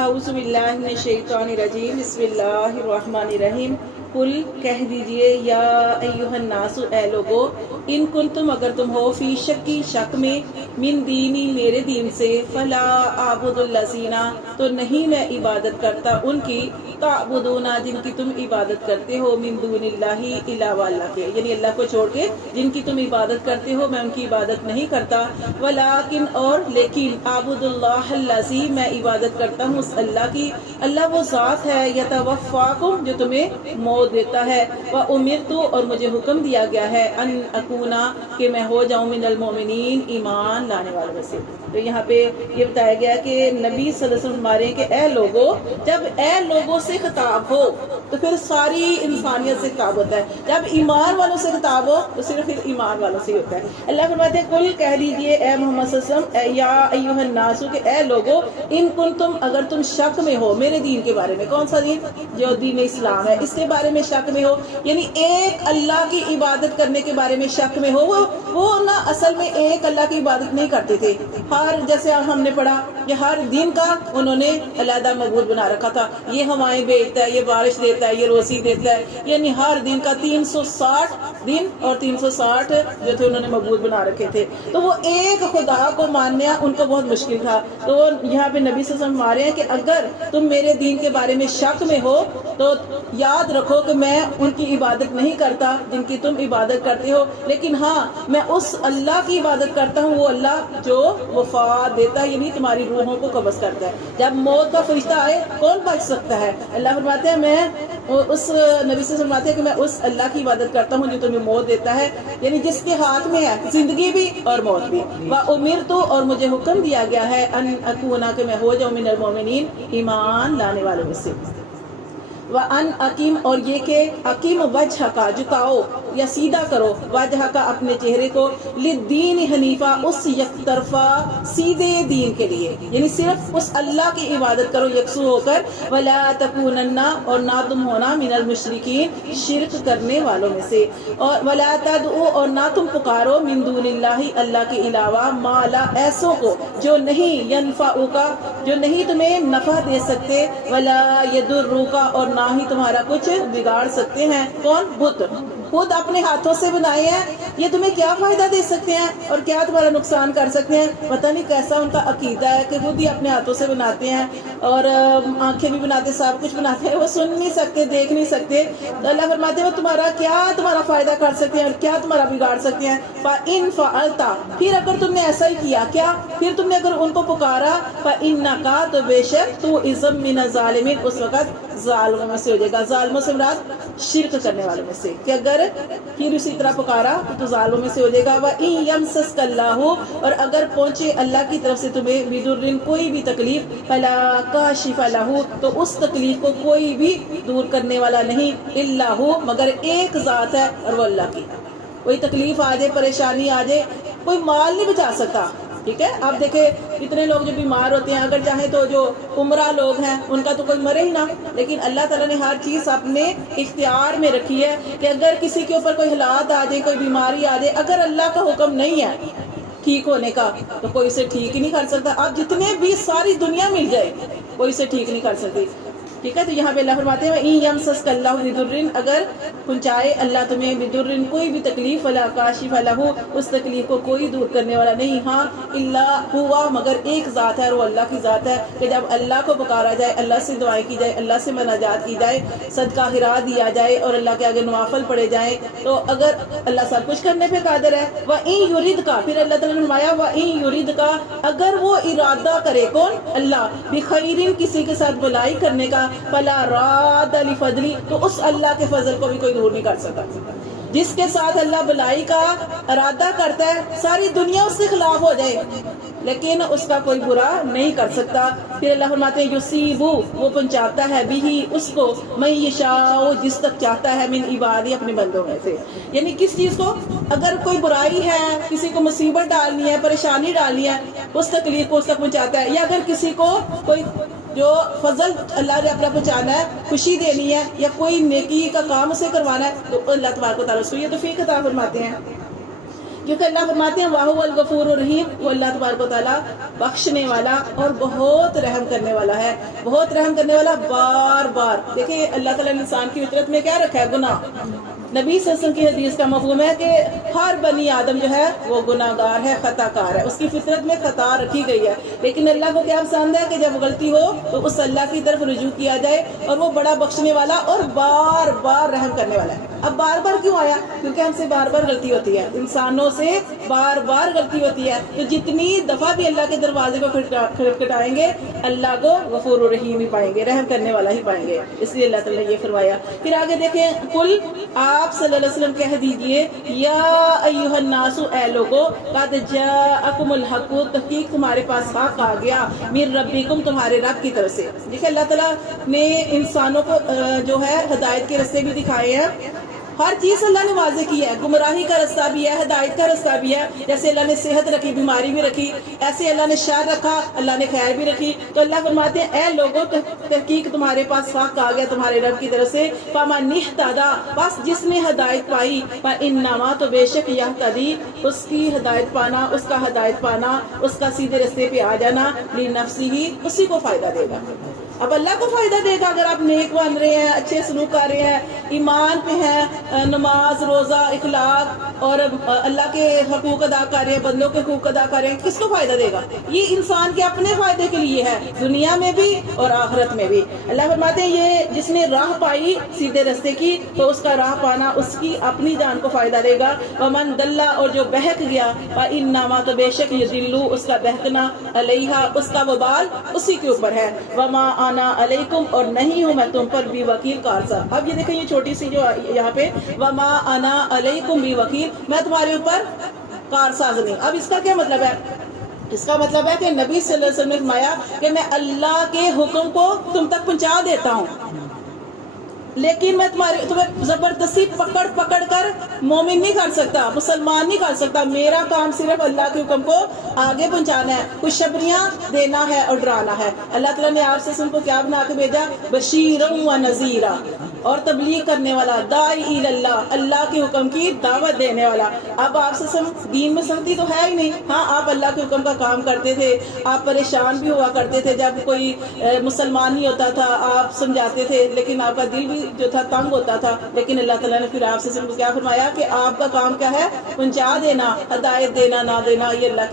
اعوذ باللہ من الشیطان الرجیم، بسم اللہ الرحمن الرحیم۔ قل کہہ دیجئے، یا ایھا الناس، اے لوگو، ان کنتم اگر تم ہو، فی شکی شک میں، من دینی میرے دین سے، فلا اعبد الذین تو نہیں میں عبادت کرتا ان کی، تعبدون جن کی تم عبادت کرتے ہو، من دون اللہ علاوہ اللہ کے، یعنی اللہ کو چھوڑ کے جن کی تم عبادت کرتے ہو میں ان کی عبادت نہیں کرتا، ولیکن اور لیکن اعبد اللہ الذی میں عبادت کرتا ہوں اس اللہ کی، اللہ وہ ذات ہے، یتوفاکم جو تمہیں موت دیتا ہے، وامرت اور مجھے حکم دیا گیا ہے، ان اکونا کہ میں ہو جاؤں من المؤمنین ایمان لانے والوں میں سے۔ تو یہاں پہ یہ بتایا گیا کہ نبی صلی اللہ علیہ وسلم ہمارے کہ اے لوگو، جب اے لوگوں سے خطاب ہو تو پھر ساری انسانیت سے خطاب ہوتا ہے، جب ایمان والوں سے خطاب ہو تو صرف پھر ایمان والوں سے ہی ہوتا ہے۔ اللہ فرماتے ہیں قل کہہ دیجئے اے محمد صلی اللہ علیہ وسلم، یا ایھا الناس کہ اے لوگو، ان کنتم اگر تم شک میں ہو میرے دین کے بارے میں، کون سا دین؟ جو دین اسلام ہے، اس کے بارے میں شک میں ہو، یعنی ایک اللہ کی عبادت کرنے کے بارے میں شک میں ہو۔ وہ نا اصل میں ایک اللہ کی عبادت نہیں کرتے تھے، جیسے ہم نے پڑھا کہ ہر دن کا انہوں نے علیحدہ معبود بنا رکھا تھا، یہ ہوائیں بھیجتا ہے، یہ بارش دیتا ہے، یہ روزی دیتا ہے، یعنی ہر دن کا 360 دن اور 360 جو تھے انہوں نے معبود بنا رکھے تھے، تو وہ ایک خدا کو ماننا ان کو بہت مشکل تھا۔ تو یہاں پہ نبی صلی اللہ علیہ وسلم ہمارے ہیں کہ اگر تم میرے دین کے بارے میں شک میں ہو تو یاد رکھو کہ میں ان کی عبادت نہیں کرتا جن کی تم عبادت کرتے ہو، لیکن ہاں میں اس اللہ کی عبادت کرتا ہوں، وہ اللہ جو وفات دیتا ہے، یعنی تمہاری روحوں کو قبض کرتا ہے۔ جب موت کا فرشتہ آئے کون بچ سکتا ہے؟ اللہ فرماتے ہیں میں اس نبی سے فرماتے ہیں کہ میں اس اللہ کی عبادت کرتا ہوں جو تمہیں موت دیتا ہے، یعنی جس کے ہاتھ میں ہے زندگی بھی اور موت بھی۔ وَأُمِرْتُ اور مجھے حکم دیا گیا ہے، ان اکونا کہ میں ہو جاؤں من المؤمنین ایمان لانے والوں میں سے۔ وَأَنْ أَقِيمْ اور یہ کہ اقیم وجہ کا جھکاؤ یا سیدھا کرو، وجہ کا اپنے چہرے کو، للدین حنیفہ اس یک طرفہ سیدھے دین کے لیے، یعنی صرف اس اللہ کی عبادت کرو یکسو ہو کر، وَلَا تَكُونَنَّ اور نہ تم ہونا من المشرکین شرک کرنے والوں میں سے، اور وَلَا تَدْعُوا اور نہ تم پکارو من دون اللہ اللہ کے علاوہ، ما لا ایسوں کو جو نہیں ینفعوکا جو نہیں تمہیں نفع دے سکتے، وَلَا يَضُرُّوکا اور نہ ہی تمہارا کچھ بگاڑ سکتے ہیں۔ کون؟ بت خود اپنے ہاتھوں سے بنائے ہیں، یہ تمہیں کیا فائدہ دے سکتے ہیں اور کیا تمہارا نقصان کر سکتے ہیں؟ پتہ نہیں کیسا ان کا عقیدہ ہے کہ خود ہی اپنے ہاتھوں سے بناتے ہیں اور آنکھیں بھی بناتے، سب کچھ بناتے ہیں، وہ سن نہیں سکتے، دیکھ نہیں سکتے۔ تو اللہ فرماتے ہیں وہ تمہارا فائدہ کر سکتے ہیں اور کیا تمہارا بگاڑ سکتے ہیں۔ فَإِن فَعَلْتَ پھر اگر تم نے ایسا ہی کیا، کیا پھر تم نے اگر ان کو پکارا، فَإِنَّكَ تو بے شک تو اِذًا مِنَ الظَّالِمِينَ اس وقت ظالموں میں سے ہو جائے گا۔ ظالموں سے مراد شرک کرنے والوں میں سے، کہ اگر پھر اسی طرح پکارا تو ظالموں میں سے ہو جائے گا۔ وَإِن يَمْسَسْكَ اللَّهُ اور اگر پہنچے اللہ کی طرف سے تمہیں بِضُرٍّ کوئی بھی تکلیف، فَلَا كَاشِفَ لَهُ تو اس تکلیف کو کوئی بھی دور کرنے والا نہیں، إِلَّا هُوَ مگر ایک ذات ہے اور وہ اللہ کی۔ کوئی تکلیف آ جائے، پریشانی آ جائے، کوئی مال نہیں بچا سکتا، ٹھیک ہے؟ آپ دیکھیں اتنے لوگ جو بیمار ہوتے ہیں، اگر چاہیں تو جو عمرہ لوگ ہیں ان کا تو کوئی مرے ہی نہ، لیکن اللہ تعالیٰ نے ہر چیز اپنے اختیار میں رکھی ہے کہ اگر کسی کے اوپر کوئی حالات آ جائے، کوئی بیماری آ جائے، اگر اللہ کا حکم نہیں ہے ٹھیک ہونے کا تو کوئی اسے ٹھیک ہی نہیں کر سکتا۔ آپ جتنے بھی ساری دنیا مل جائے کوئی اسے ٹھیک نہیں کر سکتی، ٹھیک ہے؟ تو یہاں پہ اللہ فرماتے ہیں وَإِن يَمْسَسْكَ اللَّهُ بِضُرٍّ اگر پہنچائے اللہ تمہیں بِضُرٍّ کوئی بھی تکلیف، فَلَا كَاشِفَ لَهُ اس تکلیف کو کوئی دور کرنے والا نہیں، ہاں إِلَّا هُوَ مگر ایک ذات ہے اور وہ اللہ کی ذات ہے، کہ جب اللہ کو پکارا جائے، اللہ سے دعائیں کی جائے، اللہ سے مناجات کی جائے، صدقہ خیرات دیا جائے اور اللہ کے آگے نوافل پڑھے جائیں، تو اگر اللہ سب کچھ کرنے پہ قادر ہے۔ وَإِن يُرِدْكَ پھر اللہ تعالیٰ نے فرمایا وَإِن يُرِدْكَ اگر وہ ارادہ کرے، کون؟ اللہ، بِخَيْرٍ کسی کے ساتھ بھلائی کرنے کا، فَلَا رَادَّ لِفَضْلِهِ تو اس اللہ کے فضل کو بھی کوئی دور نہیں کر سکتا۔ جس کے ساتھ اللہ بھلائی کا ارادہ کرتا ہے ساری دنیا اس کے خلاف ہو جائے لیکن اس کا کوئی برا نہیں کر سکتا۔ پھر اللہ فرماتے ہیں یصیب وہ پہنچاتا ہے بھی اس کو، من یشاء جس تک چاہتا ہے، من عبادی اپنے بندوں میں سے، یعنی کس چیز کو؟ اگر کوئی برائی ہے، کسی کو مصیبت ڈالنی ہے، پریشانی ڈالنی ہے، اس تکلیف کو اس تک پہنچاتا ہے، یا اگر کسی کو کوئی جو فضل اللہ نے اپنا پہنچانا ہے، خوشی دینی ہے یا کوئی نیکی کا کام اسے کروانا ہے تو اللہ تبارک و تعالیٰ اس کو یہ توفیق عطا فرماتے ہیں۔ کیونکہ اللہ فرماتے ہیں وَهُوَ الْغَفُورُ الرَّحِيمُ، وہ اللہ تبارک و تعالیٰ بخشنے والا اور بہت رحم کرنے والا ہے، بہت رحم کرنے والا بار بار۔ دیکھیں اللہ تعالیٰ نے انسان کی فطرت میں کیا رکھا ہے؟ گناہ۔ نبی صلی اللہ علیہ وسلم کی حدیث کا مفہوم ہے کہ ہر بنی آدم جو ہے وہ گناہ گار ہے، خطا کار ہے، اس کی فطرت میں خطا رکھی گئی ہے، لیکن اللہ کو کیا پسند ہے کہ جب غلطی ہو تو اس اللہ کی طرف رجوع کیا جائے، اور وہ بڑا بخشنے والا اور بار بار رحم کرنے والا ہے۔ اب بار بار کیوں آیا؟ کیونکہ ہم سے بار بار غلطی ہوتی ہے، انسانوں سے بار بار غلطی ہوتی ہے، تو جتنی دفعہ بھی اللہ کے دروازے کو کھٹکھٹائیں گے اللہ کو غفور الرحیم ہی پائیں گے، رحم کرنے والا ہی پائیں گے، اس لیے اللہ تعالیٰ نے یہ فرمایا۔ پھر آگے دیکھیں، قل آپ صلی اللہ علیہ وسلم کہہ دیجئے یا ایھا الناس، اے لوگو، قد جاءکم الحق، تحقیق تمہارے پاس حق آ گیا، من ربکم، تمہارے رب کی طرف سے۔ دیکھیں اللہ تعالیٰ نے انسانوں کو جو ہے ہدایت کے راستے بھی دکھائے ہیں، ہر چیز اللہ نے واضح کی ہے، گمراہی کا رستہ بھی ہے، ہدایت کا رستہ بھی ہے، جیسے اللہ نے صحت رکھی، بیماری بھی رکھی، ایسے اللہ نے شر رکھا، اللہ نے خیر بھی رکھی۔ تو اللہ فرماتے ہیں اے لوگوں، تحقیق تمہارے پاس حق آ گیا تمہارے رب کی طرف سے، فمن اہتدی، بس جس نے ہدایت پائی، فانما، تو بے شک یہتدی، اس کی ہدایت پانا، اس کا ہدایت پانا، اس کا سیدھے رستے پہ آ جانا، لنفسہ، اسی کو فائدہ دے گا۔ اب اللہ کو فائدہ دے گا اگر آپ نیک بن رہے ہیں، اچھے سلوک کر رہے ہیں، ایمان پہ ہیں، نماز روزہ اخلاق اور اللہ کے حقوق ادا کر رہے ہیں، بندوں کے حقوق ادا کر رہے ہیں، کس کو فائدہ دے گا؟ یہ انسان کے اپنے فائدے کے لیے ہے، دنیا میں بھی اور آخرت میں بھی۔ اللہ فرماتے ہیں یہ جس نے راہ پائی سیدھے رستے کی، تو اس کا راہ پانا اس کی اپنی جان کو فائدہ دے گا۔ ومن ضل، اور جو بہک گیا، فانما، تو بے شک یضل، اس کا بہکنا، علیہا، اس کا وبال اسی کے اوپر ہے، وما انا علیکم، اور نہیں ہوں میں تم پر بھی وکیل کارساز۔ اب یہ دیکھیں یہ چھوٹی سی جو یہاں پہ وما انا علیکم بھی وکیل، میں تمہارے اوپر کارساز نہیں۔ اب اس کا کیا مطلب ہے؟ اس کا مطلب ہے کہ نبی صلی اللہ علیہ وسلم نے فرمایا کہ میں اللہ کے حکم کو تم تک پہنچا دیتا ہوں، لیکن میں تمہیں زبردستی پکڑ کر مومن نہیں کر سکتا، مسلمان نہیں کر سکتا۔ میرا کام صرف اللہ کے حکم کو آگے پہنچانا ہے، خوشخبریاں دینا ہے اور ڈرانا ہے۔ اللہ تعالیٰ نے آپ سے کو کیا بنا کے بھیجا؟ بشیرا و نذیرا، اور تبلیغ کرنے والا، داعی الی اللہ، اللہ کے حکم کی دعوت دینے والا۔ اب آپ سے دین میں سختی تو ہے ہی نہیں، ہاں آپ اللہ کے حکم کا کام کرتے تھے، آپ پریشان بھی ہوا کرتے تھے، جب کوئی مسلمان نہیں ہوتا تھا آپ سمجھاتے تھے، لیکن آپ کا دل بھی جو تھا تنگ ہوتا تھا، لیکن اللہ تعالیٰ نے پھر آپ سے کو کیا فرمایا کہ آپ کا کام کیا ہے؟ پہنچا دینا، ہدایت دینا نہ دینا یہ اللہ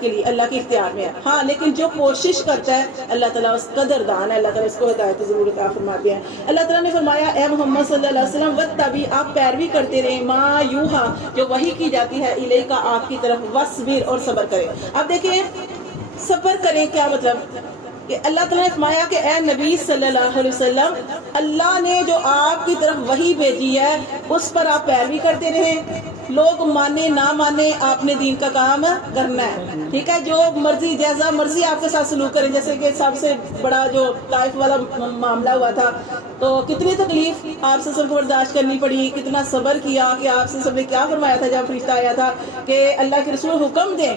کے لیے، اللہ کے اختیار میں ہے۔ ہاں لیکن جو کوشش کرتا ہے اللہ تعالیٰ اس قدردان ہے، اللہ تعالیٰ اس کو ہدایت ضرور عطا فرماتے ہیں۔ اللہ تعالیٰ نے فرمایا اے محمد صلی اللہ علیہ وسلم واتبع، آپ پیروی کرتے رہیں، ما یوحا، جو وحی کی جاتی ہے، الیک، آپ کی طرف، واصبر، اور صبر کریں۔ اب دیکھیں صبر کریں کیا مطلب کہ اللہ تعالیٰ نے فرمایا کہ اے نبی صلی اللہ علیہ وسلم، اللہ نے جو آپ کی طرف وحی بھیجی ہے اس پر آپ پیروی کرتے رہیں، لوگ مانے نہ مانے آپ نے دین کا کام کرنا ہے، ٹھیک ہے؟ جو مرضی جیسا مرضی آپ کے ساتھ سلوک کریں، جیسے کہ سب سے بڑا جو طائف والا معاملہ ہوا تھا، تو کتنی تکلیف آپ سے سب کو برداشت کرنی پڑی، کتنا صبر کیا کہ آپ سے سب نے کیا فرمایا تھا جب فرشتہ آیا تھا کہ اللہ کے رسول حکم دیں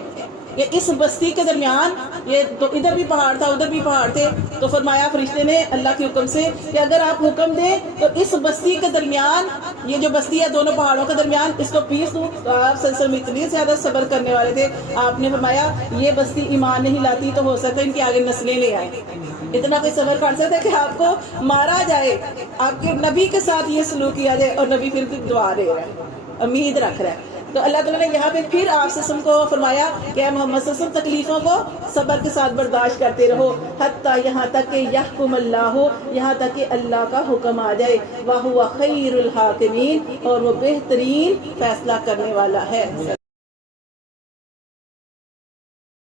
کہ اس بستی کے درمیان، یہ تو ادھر بھی پہاڑ تھا ادھر بھی پہاڑ تھے، تو فرمایا فرشتے نے اللہ کے حکم سے کہ اگر آپ حکم دیں تو اس بستی کے درمیان، یہ جو بستی ہے دونوں پہاڑوں کے درمیان، اس کو پیس دوں۔ تو آپ صلی اللہ علیہ وسلم اتنی زیادہ صبر کرنے والے تھے، آپ نے فرمایا یہ بستی ایمان نہیں لاتی تو ہو سکتا ہے ان کی آگے نسلیں لے آئیں۔ اتنا کوئی صبر کر سکتا ہے کہ آپ کو مارا جائے، آپ کے نبی کے ساتھ یہ سلوک کیا جائے، اور نبی پھر دعا دے رہا ہے، امید رکھ رہا ہے۔ تو اللہ تعالیٰ نے یہاں پہ پھر آپ سے کو فرمایا کہ اے محمد صلی اللہ علیہ وسلم تکلیفوں کو صبر کے ساتھ برداشت کرتے رہو، حتیٰ یہاں تک کہ یحکم اللہ، یہاں تک کہ اللہ کا حکم آ جائے، وَهُوَ خَيْرُ الْحَاكِمِينَ، اور وہ بہترین فیصلہ کرنے والا ہے۔